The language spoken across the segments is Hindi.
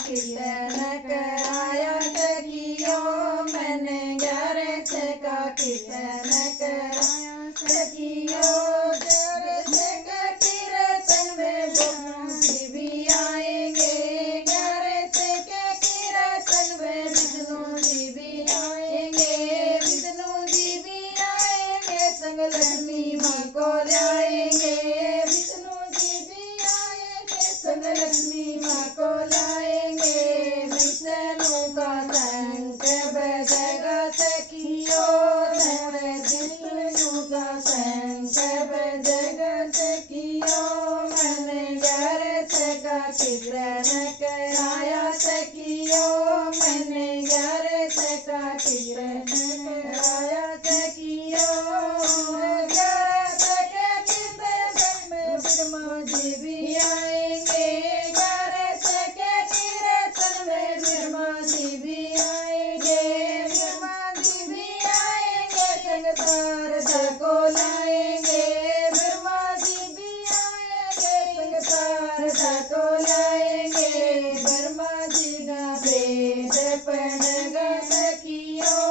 कीर्तन कराया सखियों, मैंने 11 का कीर्तन कराया सखियों। 11 कीर्तन में विष्णु जी भी आएंगे, 11 के कीर्तन में विष्णु जी भी आएंगे, विष्णु जी भी आएंगे, संग लक्ष्मी माँ को लाएंगे, विष्णु जी भी आएंगे, संग लक्ष्मी माँ को लाएंगे। विष्णु का शंख बजेगा सखियों, विष्णु का शंख बजेगा सखियों, मैंने 11 का कीर्तन कराया सखियों, मैंने 11 का कीर्तन कराया सखियों। 11 के कीर्तन में ब्रह्मा जी भी आएंगे, 11 के कीर्तन में ब्रह्मा जी भी आएंगे, ब्रह्मा जी भी आएंगे, संग शारदा को लाएंगे, ब्रह्मा जी भी आएंगे, संग शारदा को लाएंगे। ब्रह्मा जी का वेद पढ़ेगा सखियों,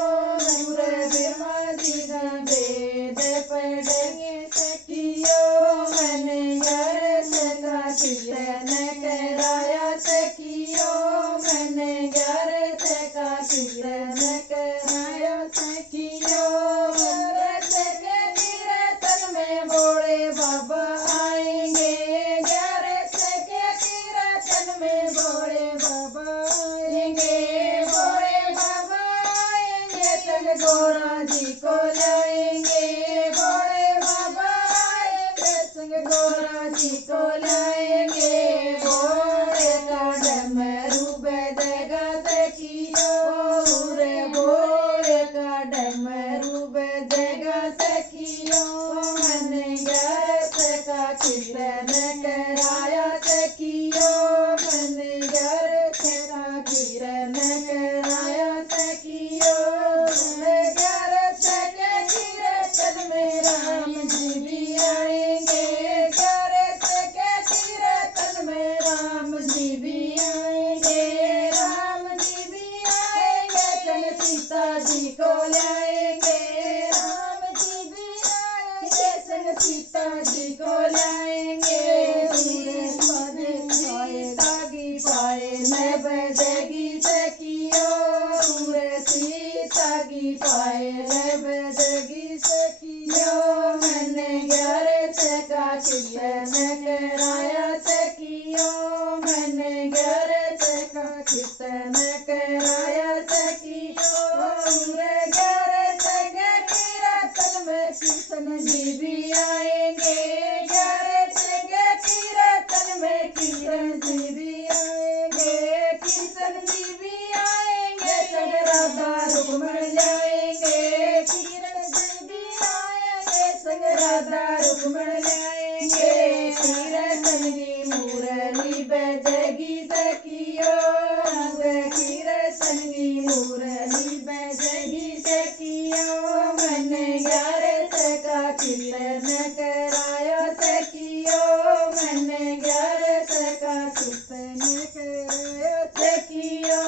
ब्रह्मा जी का वेद पढ़ेंगे सखियों, मैंने 11 का कीर्तन कराया सखियों, मैंने 11 का कीर्तन कराया सखियों। 11 के कीर्तन में भोले बाबा आएंगे, 11 के कीर्तन में भोले बाबा आएंगे, भोले बाबा आएंगे, संग गौरा जी को लाएंगे, भोले बाबा आएंगे, संग गौरा जी को लाएंगे। भोले का डमरू बजेगा सखियों, रे भोले का डमरू बजेगा सखियों, मैंने 11 का कीर्तन कराया सखियों, मैंने 11 का कीर्तन कराया सखियों। 11 के कीर्तन में राम जी भी आएंगे, 11 के कीर्तन में राम जी भी आएंगे, राम जी भी आएंगे, संग सीता जी को लाएंगे, राम जी भी आएंगे, संग सीता जी को लाएंगे। सीता की पायल बजेगी सखियों, सीता की पायल बजेगी सखियों, मैंने 11 का कीर्तन कराया सखियों, मैंने 11 का कीर्तन कराया सखियों। 11 के कीर्तन में कृष्ण जी भी आएंगे, 11 के कीर्तन में कृष्ण जी भी आएंगे, कृष्ण जी भी आएंगे, संग राधा रुक्मण लाएंगे, कृष्ण जी भी आएंगे, संग राधा रुक्मण लाएंगे। कृष्ण की मुरली बजेगी सखियों, कृष्ण की मुरली बजेगी सखियों, मैंने 11 का कीर्तन कराया सखियों, मैंने 11 का कीर्तन कराया सखियों।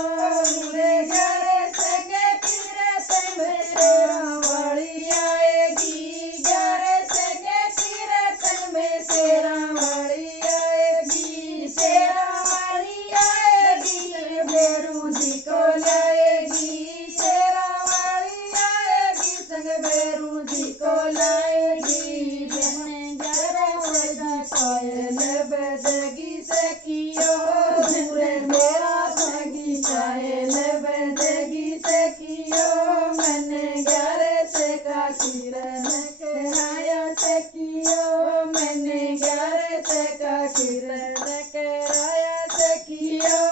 11 के कीर्तन में शेरा वाली आएगी, 11 के कीर्तन में शेरा वाली आएगी, शेरा वाली आएगी, भैरू जी को लाएगी, शेरा वाली आएगी, संग भैरू जी को लाएगी। मैंने 11 की पायल बजेगी सखियों, मेरा सगी पायल बजेगी सखियों, मैंने 11 का कीर्तन कराया सखियों, मैंने 11 का कीर्तन कराया सखियों।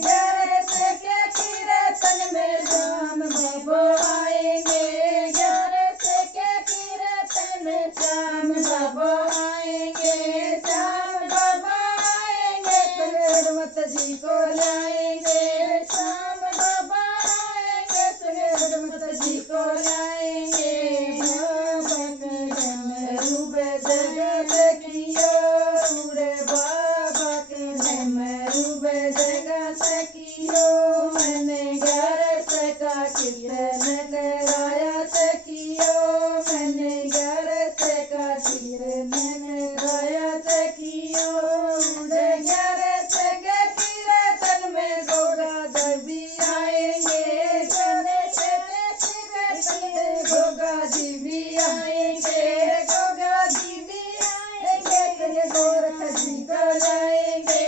11 के कीर्तन में राम बाबा आएंगे, 11 के कीर्तन में श्याम बाबा आएंगे, श्याम बाबा आएंगे, हनुमत जी को लाएंगे, श्याम बाबा आएंगे, हनुमत जी को लाएंगे। बाबा का डमरू बजेगा सखियों, रे बाबा का डमरू बजेगा चित्र मैंने गाया सखियो उड़े ग्यारह संगे कीर्तन में गोगा देवी आएंगे गने गोगा देवी आएंगे गोगा देवी आएंगे तेरे गोरख जी को लाएंगे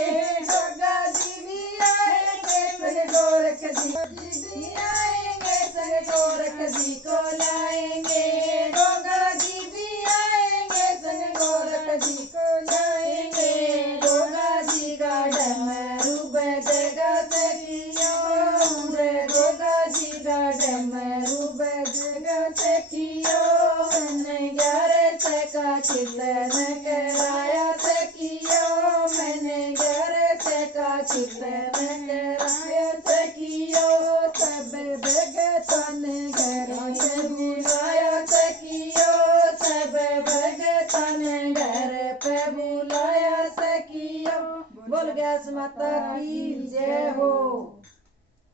गोगा देवी आएंगे तेरे गोरख जी आएंगे तेरे गोरख जी को लाएंगे गोगा देवी आएंगे तेरे गोरख जी को लाएंगे गोगा जी का डमरू बजेगा सखियो रे गोगा जी का डमरू बजेगा सखियो मैंने 11 का चित्र कराया सखियो मैंने 11 का चित्र कराया सखियो सब भगतन घर पे बुलाया सखियो सब भगतन घर पे बुलाया सखियो बोल गैस माता की जय हो।